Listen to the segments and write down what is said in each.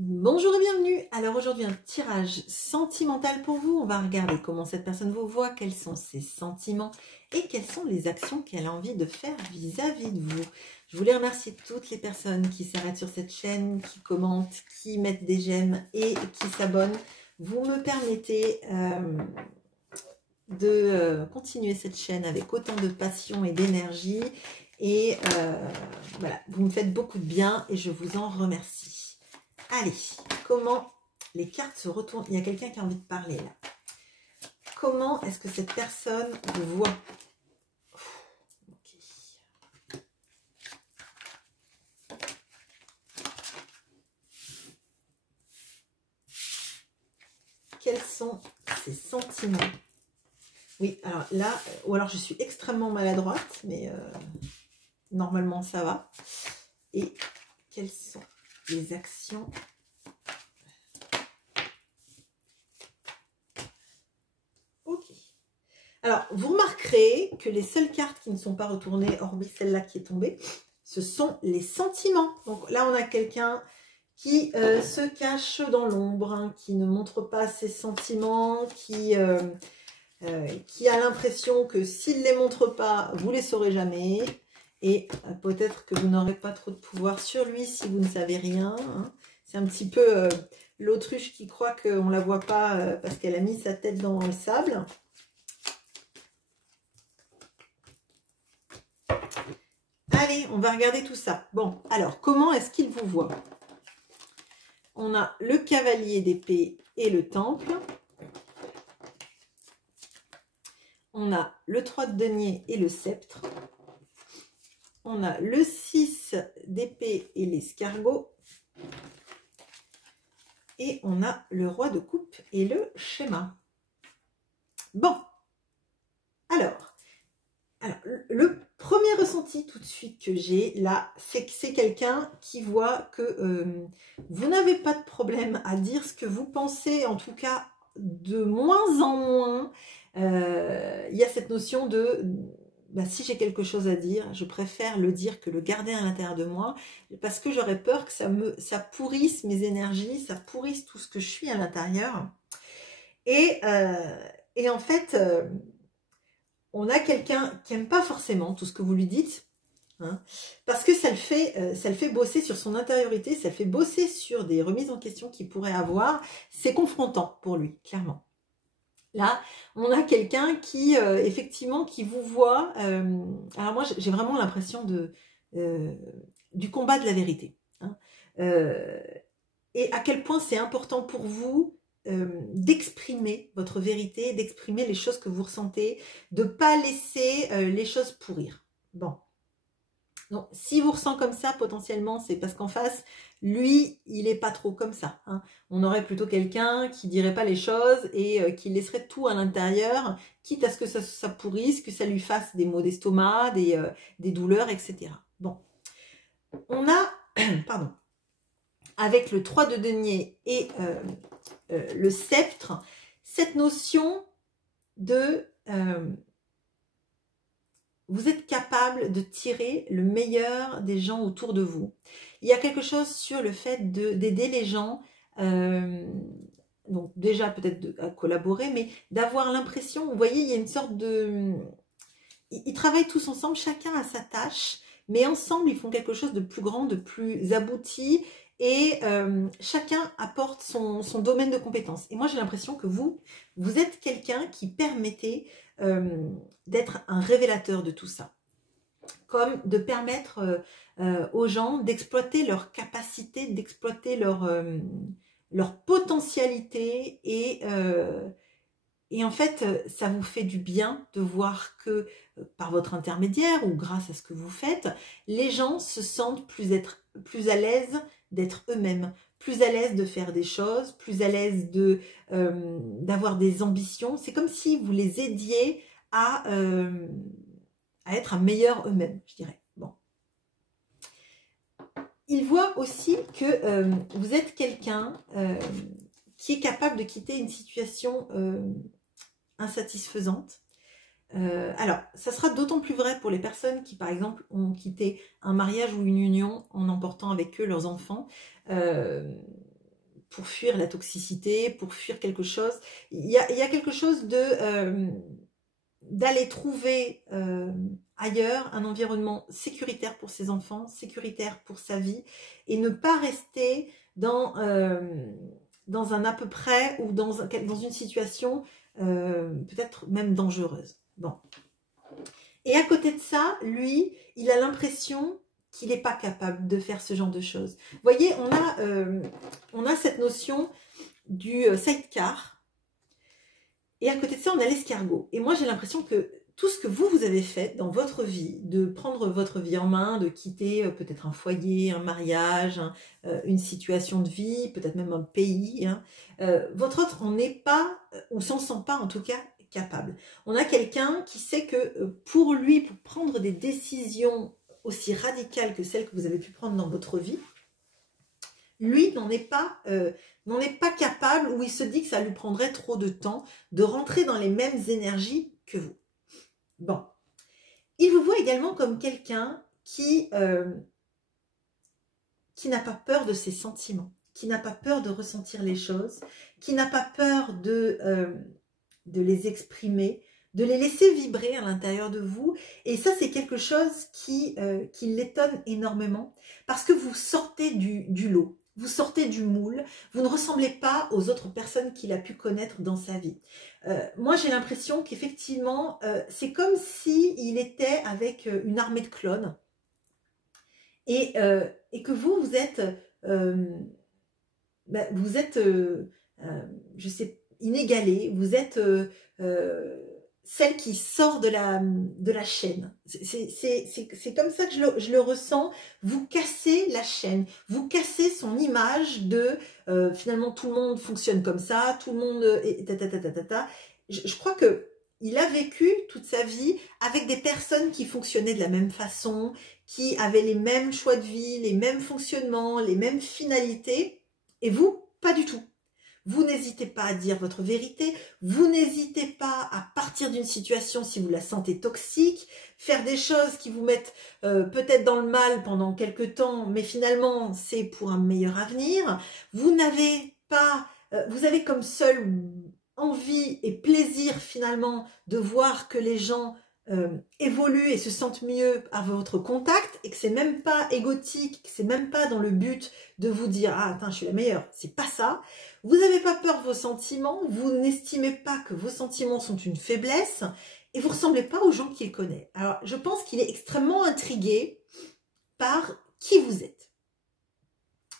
Bonjour et bienvenue. Alors aujourd'hui un tirage sentimental pour vous. On va regarder comment cette personne vous voit, quels sont ses sentiments et quelles sont les actions qu'elle a envie de faire vis-à-vis de vous. Je voulais remercier toutes les personnes qui s'arrêtent sur cette chaîne, qui commentent, qui mettent des j'aime et qui s'abonnent. Vous me permettez de continuer cette chaîne avec autant de passion et d'énergie. Et voilà, vous me faites beaucoup de bien et je vous en remercie. Allez, comment les cartes se retournent? Il y a quelqu'un qui a envie de parler là. Comment est-ce que cette personne vous voit? Okay. Quels sont ses sentiments? Oui, alors là, ou alors je suis extrêmement maladroite, mais normalement ça va. Et quelles sont les actions? Ok. Alors, vous remarquerez que les seules cartes qui ne sont pas retournées, hormis celle-là qui est tombée, ce sont les sentiments. Donc là, on a quelqu'un qui se cache dans l'ombre, hein, qui ne montre pas ses sentiments, qui a l'impression que s'il ne les montre pas, vous ne les saurez jamais. Et peut-être que vous n'aurez pas trop de pouvoir sur lui si vous ne savez rien. Hein. C'est un petit peu l'autruche qui croit qu'on ne la voit pas parce qu'elle a mis sa tête dans le sable. Allez, on va regarder tout ça. Bon, alors, comment est-ce qu'il vous voit? On a le cavalier d'épée et le temple. On a le 3 de denier et le sceptre. On a le 6 d'épée et l'escargot. Et on a le roi de coupe et le schéma. Bon. Alors, le premier ressenti tout de suite que j'ai là, c'est que c'est quelqu'un qui voit que vous n'avez pas de problème à dire ce que vous pensez, en tout cas de moins en moins. Il y a cette notion de... Bah, si j'ai quelque chose à dire, je préfère le dire que le garder à l'intérieur de moi, parce que j'aurais peur que ça pourrisse mes énergies, ça pourrisse tout ce que je suis à l'intérieur. Et en fait, on a quelqu'un qui n'aime pas forcément tout ce que vous lui dites, hein, parce que ça le fait bosser sur son intériorité, ça le fait bosser sur des remises en question qu'il pourrait avoir. C'est confrontant pour lui, clairement. Là, on a quelqu'un qui, effectivement, qui vous voit. Alors moi, j'ai vraiment l'impression du combat de la vérité. Hein, et à quel point c'est important pour vous d'exprimer votre vérité, d'exprimer les choses que vous ressentez, de ne pas laisser les choses pourrir. Bon. Donc, si vous ressent comme ça, potentiellement, c'est parce qu'en face, lui, il n'est pas trop comme ça. Hein. On aurait plutôt quelqu'un qui dirait pas les choses et qui laisserait tout à l'intérieur, quitte à ce que ça pourrisse, que ça lui fasse des maux d'estomac, des douleurs, etc. Bon. On a, pardon, avec le 3 de denier et le sceptre, cette notion de... vous êtes capable de tirer le meilleur des gens autour de vous. Il y a quelque chose sur le fait d'aider les gens, donc déjà peut-être à collaborer, mais d'avoir l'impression, vous voyez, il y a une sorte de... Ils travaillent tous ensemble, chacun a sa tâche, mais ensemble, ils font quelque chose de plus grand, de plus abouti, et chacun apporte son domaine de compétences. Et moi, j'ai l'impression que vous êtes quelqu'un qui permettez d'être un révélateur de tout ça. Comme de permettre aux gens d'exploiter leur capacité, d'exploiter leur potentialité. Et en fait, ça vous fait du bien de voir que par votre intermédiaire ou grâce à ce que vous faites, les gens se sentent plus à l'aise d'être eux-mêmes, plus à l'aise de faire des choses, plus à l'aise d'avoir des ambitions. C'est comme si vous les aidiez à être un meilleur eux-mêmes, je dirais. Bon. Il voit aussi que vous êtes quelqu'un qui est capable de quitter une situation insatisfaisante. Alors, ça sera d'autant plus vrai pour les personnes qui, par exemple, ont quitté un mariage ou une union en emportant avec eux leurs enfants. pour fuir la toxicité, pour fuir quelque chose. Il y a quelque chose de d'aller trouver ailleurs un environnement sécuritaire pour ses enfants, sécuritaire pour sa vie, et ne pas rester dans un à peu près ou dans une situation peut-être même dangereuse. Bon. Et à côté de ça, lui, il a l'impression qu'il n'est pas capable de faire ce genre de choses. Vous voyez, on a cette notion du sidecar, et à côté de ça, on a l'escargot. Et moi, j'ai l'impression que tout ce que vous avez fait dans votre vie, de prendre votre vie en main, de quitter peut-être un foyer, un mariage, une situation de vie, peut-être même un pays, hein, votre autre, on s'en sent pas en tout cas capable. On a quelqu'un qui sait que pour lui, pour prendre des décisions aussi radicales que celles que vous avez pu prendre dans votre vie, lui n'en est pas capable, ou il se dit que ça lui prendrait trop de temps de rentrer dans les mêmes énergies que vous. Bon. Il vous voit également comme quelqu'un qui n'a pas peur de ses sentiments, qui n'a pas peur de ressentir les choses, qui n'a pas peur de les exprimer, de les laisser vibrer à l'intérieur de vous. Et ça, c'est quelque chose qui l'étonne énormément, parce que vous sortez du lot. Vous sortez du moule, vous ne ressemblez pas aux autres personnes qu'il a pu connaître dans sa vie. Moi, j'ai l'impression qu'effectivement, c'est comme s'il était avec une armée de clones, et que vous êtes, je sais, inégalé, vous êtes celle qui sort de la chaîne. C'est comme ça que je le ressens. Vous cassez la chaîne, vous cassez son image de finalement tout le monde fonctionne comme ça, tout le monde est Je crois que il a vécu toute sa vie avec des personnes qui fonctionnaient de la même façon, qui avaient les mêmes choix de vie, les mêmes fonctionnements, les mêmes finalités, et vous, pas du tout. Vous n'hésitez pas à dire votre vérité, vous n'hésitez pas à partir d'une situation si vous la sentez toxique, faire des choses qui vous mettent peut-être dans le mal pendant quelques temps, mais finalement c'est pour un meilleur avenir. Vous n'avez pas, vous avez comme seule envie et plaisir finalement de voir que les gens évoluent et se sentent mieux à votre contact, et que c'est même pas égotique, que c'est même pas dans le but de vous dire ah attends je suis la meilleure, c'est pas ça. Vous n'avez pas peur de vos sentiments, vous n'estimez pas que vos sentiments sont une faiblesse, et vous ressemblez pas aux gens qu'il connaît. Alors je pense qu'il est extrêmement intrigué par qui vous êtes.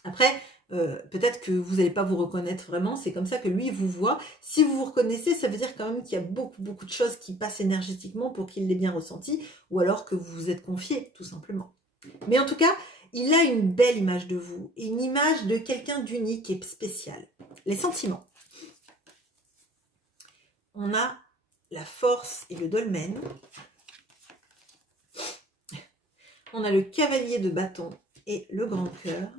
Après peut-être que vous n'allez pas vous reconnaître vraiment, c'est comme ça que lui vous voit. Si vous vous reconnaissez, ça veut dire quand même qu'il y a beaucoup de choses qui passent énergétiquement pour qu'il l'ait bien ressenti, ou alors que vous vous êtes confié, tout simplement. Mais en tout cas, il a une belle image de vous, une image de quelqu'un d'unique et spécial. Les sentiments. On a la force et le dolmen. On a le cavalier de bâton et le grand cœur.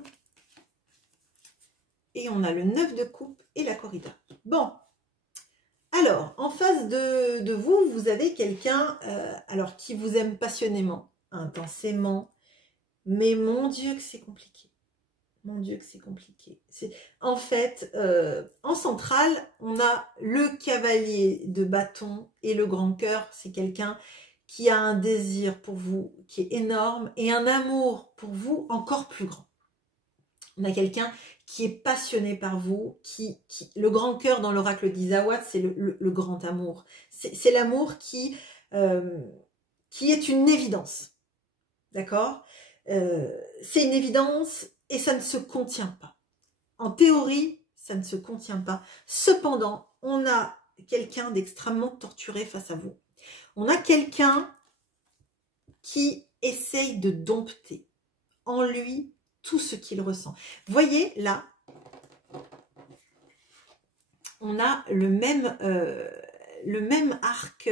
Et on a le 9 de coupe et la corrida. Bon, alors, en face de vous, vous avez quelqu'un alors qui vous aime passionnément, intensément, mais mon Dieu que c'est compliqué. Mon Dieu que c'est compliqué. En fait, en centrale, on a le cavalier de bâton et le grand cœur. C'est quelqu'un qui a un désir pour vous qui est énorme et un amour pour vous encore plus grand. On a quelqu'un qui est passionné par vous, le grand cœur dans l'oracle d'Izawa, c'est le grand amour. C'est l'amour qui est une évidence. D'accord ? C'est une évidence et ça ne se contient pas. En théorie, ça ne se contient pas. Cependant, on a quelqu'un d'extrêmement torturé face à vous. On a quelqu'un qui essaye de dompter en lui tout ce qu'il ressent. Vous voyez, là, on a le même arc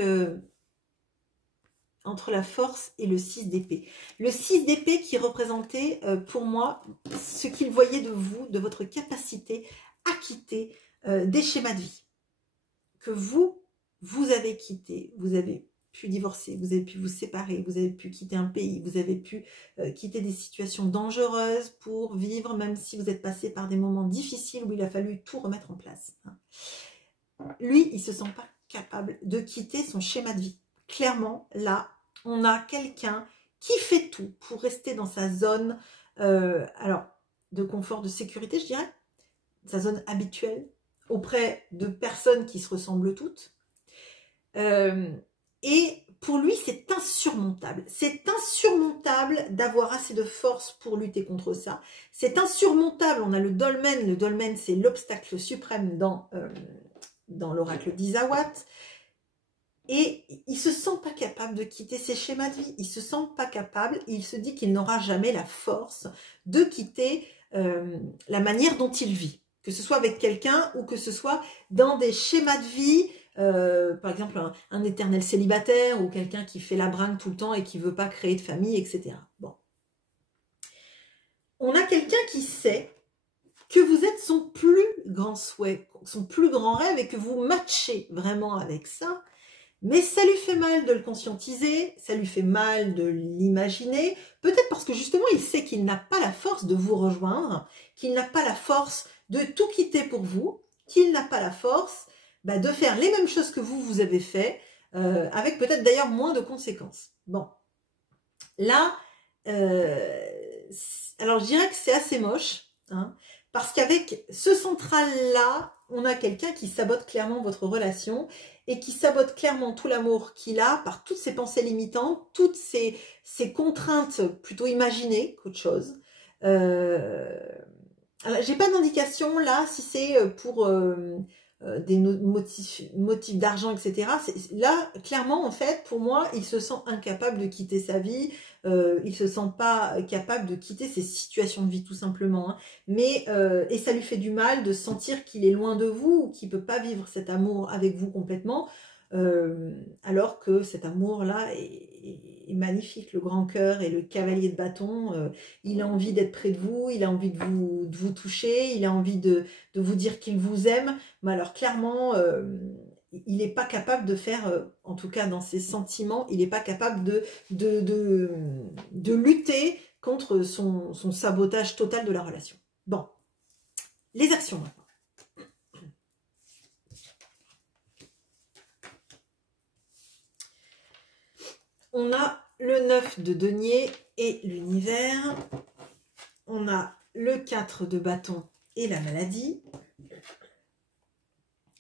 entre la force et le 6 d'épée. Le 6 d'épée qui représentait pour moi ce qu'il voyait de vous, de votre capacité à quitter des schémas de vie que vous avez quittés, vous avez pu divorcer, vous avez pu vous séparer, vous avez pu quitter un pays, vous avez pu quitter des situations dangereuses pour vivre, même si vous êtes passé par des moments difficiles où il a fallu tout remettre en place. Lui, il ne se sent pas capable de quitter son schéma de vie. Clairement, là, on a quelqu'un qui fait tout pour rester dans sa zone alors, de confort, de sécurité, je dirais, sa zone habituelle, auprès de personnes qui se ressemblent toutes. Et pour lui, c'est insurmontable. C'est insurmontable d'avoir assez de force pour lutter contre ça. C'est insurmontable. On a le dolmen. Le dolmen, c'est l'obstacle suprême dans l'oracle d'Isawat. Et il ne se sent pas capable de quitter ses schémas de vie. Il ne se sent pas capable. Il se dit qu'il n'aura jamais la force de quitter la manière dont il vit. Que ce soit avec quelqu'un ou que ce soit dans des schémas de vie. Par exemple, un éternel célibataire ou quelqu'un qui fait la bringue tout le temps et qui ne veut pas créer de famille, etc. Bon. On a quelqu'un qui sait que vous êtes son plus grand souhait, son plus grand rêve et que vous matchez vraiment avec ça. Mais ça lui fait mal de le conscientiser, ça lui fait mal de l'imaginer, peut-être parce que justement il sait qu'il n'a pas la force de vous rejoindre, qu'il n'a pas la force de tout quitter pour vous, qu'il n'a pas la force de faire les mêmes choses que vous avez fait, avec peut-être d'ailleurs moins de conséquences. Bon, là, alors je dirais que c'est assez moche, hein, parce qu'avec ce central-là, on a quelqu'un qui sabote clairement votre relation et qui sabote clairement tout l'amour qu'il a par toutes ses pensées limitantes, toutes ses contraintes plutôt imaginées qu'autre chose. Alors, j'ai pas d'indication là si c'est pour des motifs d'argent, etc. Là, clairement, en fait, pour moi, il se sent incapable de quitter sa vie. Il se sent pas capable de quitter ses situations de vie, tout simplement. Hein. Mais et ça lui fait du mal de sentir qu'il est loin de vous ou qu'il peut pas vivre cet amour avec vous complètement. Alors que cet amour-là est magnifique, le grand cœur et le cavalier de bâton, il a envie d'être près de vous, il a envie de vous toucher, il a envie de vous dire qu'il vous aime, mais alors clairement, il n'est pas capable de faire, en tout cas dans ses sentiments, il n'est pas capable de lutter contre son sabotage total de la relation. Bon, les actions maintenant. On a le 9 de denier et l'univers. On a le 4 de bâton et la maladie.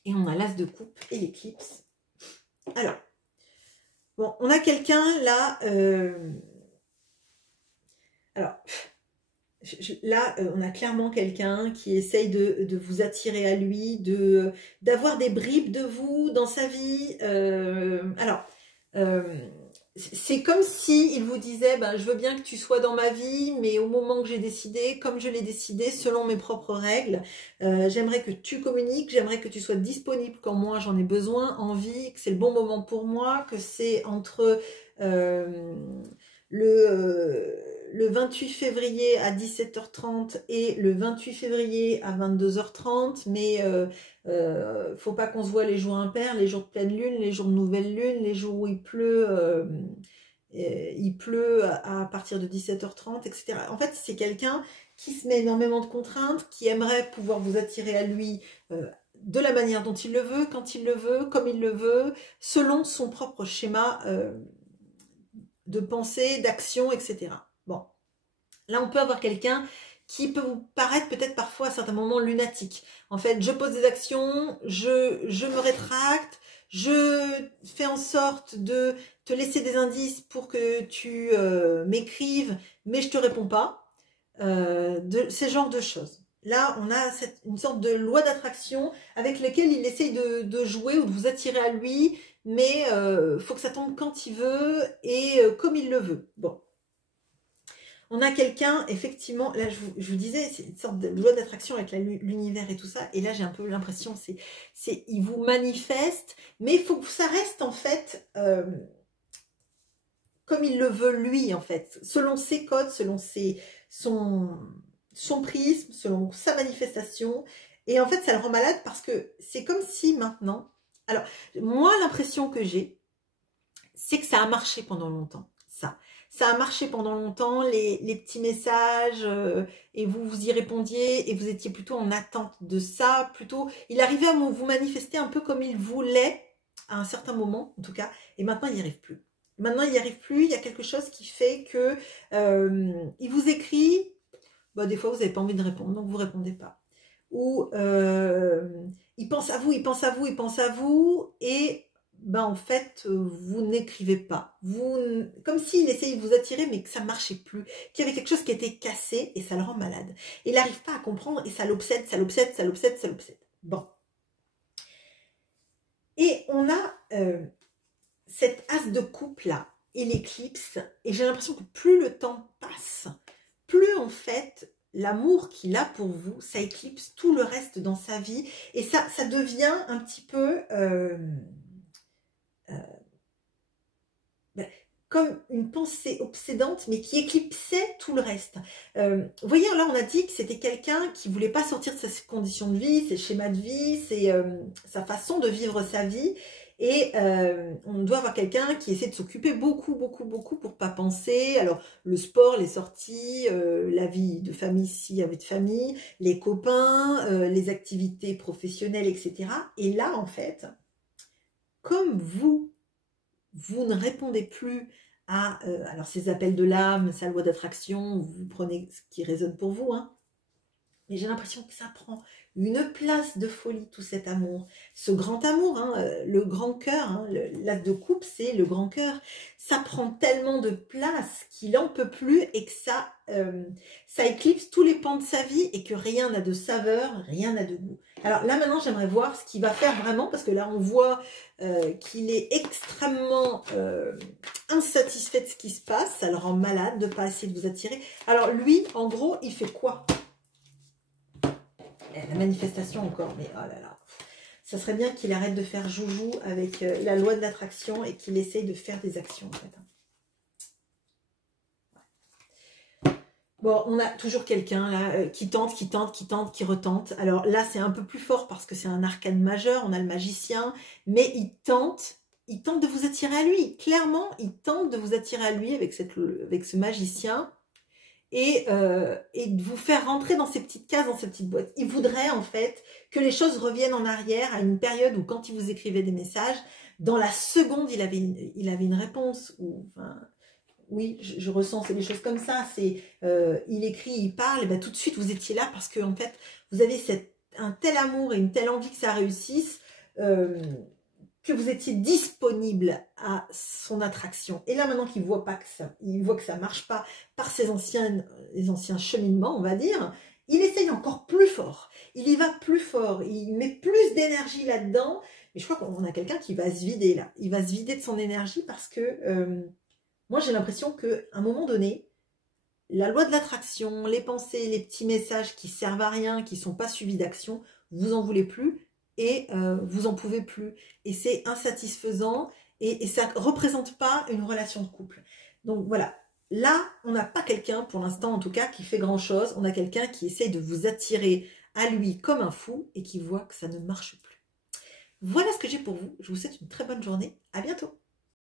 Et on a l'as de coupe et l'éclipse. Alors, bon, on a quelqu'un là... on a clairement quelqu'un qui essaye de vous attirer à lui, d'avoir des bribes de vous dans sa vie. C'est comme si il vous disait je veux bien que tu sois dans ma vie, mais au moment que j'ai décidé, comme je l'ai décidé, selon mes propres règles, j'aimerais que tu communiques, j'aimerais que tu sois disponible quand moi j'en ai besoin, envie, que c'est le bon moment pour moi, que c'est entre le 28 février à 17h30 et le 28 février à 22h30, mais faut pas qu'on se voit les jours impairs, les jours de pleine lune, les jours de nouvelle lune, les jours où il pleut à partir de 17h30, etc. En fait, c'est quelqu'un qui se met énormément de contraintes, qui aimerait pouvoir vous attirer à lui de la manière dont il le veut, quand il le veut, comme il le veut, selon son propre schéma de pensée, d'action, etc. Bon, là on peut avoir quelqu'un qui peut vous paraître peut-être parfois à certains moments lunatique. En fait, je pose des actions, je me rétracte, je fais en sorte de te laisser des indices pour que tu m'écrives, mais je te réponds pas. Ces genres de choses. Là, on a une sorte de loi d'attraction avec laquelle il essaye de jouer ou de vous attirer à lui, mais faut que ça tombe quand il veut et comme il le veut. Bon. On a quelqu'un, effectivement, là je vous disais, c'est une sorte de loi d'attraction avec l'univers et tout ça, et là j'ai un peu l'impression, il vous manifeste, mais il faut que ça reste en fait comme il le veut lui en fait, selon ses codes, selon son prisme, selon sa manifestation, et en fait ça le rend malade parce que c'est comme si maintenant, alors moi l'impression que j'ai, c'est que ça a marché pendant longtemps, ça. Ça a marché pendant longtemps, les petits messages, et vous y répondiez, et vous étiez plutôt en attente de ça, plutôt, il arrivait à vous manifester un peu comme il voulait, à un certain moment, en tout cas, et maintenant, il n'y arrive plus. Maintenant, il n'y arrive plus, il y a quelque chose qui fait que, il vous écrit, bah, des fois, vous n'avez pas envie de répondre, donc vous ne répondez pas. Ou, il pense à vous, il pense à vous, il pense à vous, et ben en fait, vous n'écrivez pas. Comme s'il essayait de vous attirer, mais que ça ne marchait plus. Qu'il y avait quelque chose qui était cassé et ça le rend malade. Et il n'arrive pas à comprendre et ça l'obsède, ça l'obsède, ça l'obsède, ça l'obsède. Bon. Et on a cette as de coupe là et l'éclipse. Et j'ai l'impression que plus le temps passe, plus en fait, l'amour qu'il a pour vous, ça éclipse tout le reste dans sa vie. Et ça devient un petit peu... comme une pensée obsédante, mais qui éclipsait tout le reste. Vous voyez, là, on a dit que c'était quelqu'un qui voulait pas sortir de ses conditions de vie, ses schémas de vie, sa façon de vivre sa vie. Et on doit avoir quelqu'un qui essaie de s'occuper beaucoup, beaucoup, beaucoup pour pas penser. Alors, le sport, les sorties, la vie de famille, s'il y avait de famille, les copains, les activités professionnelles, etc. Et là, en fait, comme vous ne répondez plus à alors ces appels de l'âme, sa loi d'attraction, vous prenez ce qui résonne pour vous, hein. Mais j'ai l'impression que ça prend une place de folie, tout cet amour. Ce grand amour, hein, le grand cœur, hein, l'as de coupe, c'est le grand cœur. Ça prend tellement de place qu'il n'en peut plus et que ça éclipse tous les pans de sa vie et que rien n'a de saveur, rien n'a de goût. Alors là, maintenant, j'aimerais voir ce qu'il va faire vraiment, parce que là, on voit qu'il est extrêmement insatisfait de ce qui se passe. Ça le rend malade de ne pas essayer de vous attirer. Alors lui, en gros, il fait quoi ? La manifestation encore, mais oh là là. Ça serait bien qu'il arrête de faire joujou avec la loi de l'attraction et qu'il essaye de faire des actions, en fait. Bon, on a toujours quelqu'un là qui tente, qui retente. Alors là, c'est un peu plus fort parce que c'est un arcane majeur, on a le magicien, mais il tente de vous attirer à lui. Clairement, il tente de vous attirer à lui avec ce magicien. Et de vous faire rentrer dans ces petites cases, dans ces petites boîtes. Il voudrait en fait que les choses reviennent en arrière à une période où quand il vous écrivait des messages, dans la seconde, il avait une réponse. Enfin, oui, je ressens, c'est des choses comme ça. C'est il écrit, il parle, et ben tout de suite vous étiez là parce que en fait, vous avez un tel amour et une telle envie que ça réussisse. Que vous étiez disponible à son attraction. Et là, maintenant qu'il voit pas que ça marche pas par les anciens cheminements, on va dire, il essaye encore plus fort. Il y va plus fort. Il met plus d'énergie là-dedans. Et je crois qu'on a quelqu'un qui va se vider là. Il va se vider de son énergie parce que moi, j'ai l'impression qu'à un moment donné, la loi de l'attraction, les pensées, les petits messages qui servent à rien, qui sont pas suivis d'action, vous en voulez plus. Et vous en pouvez plus. Et c'est insatisfaisant et ça ne représente pas une relation de couple. Donc voilà, là, on n'a pas quelqu'un, pour l'instant en tout cas, qui fait grand-chose. On a quelqu'un qui essaye de vous attirer à lui comme un fou et qui voit que ça ne marche plus. Voilà ce que j'ai pour vous. Je vous souhaite une très bonne journée. À bientôt.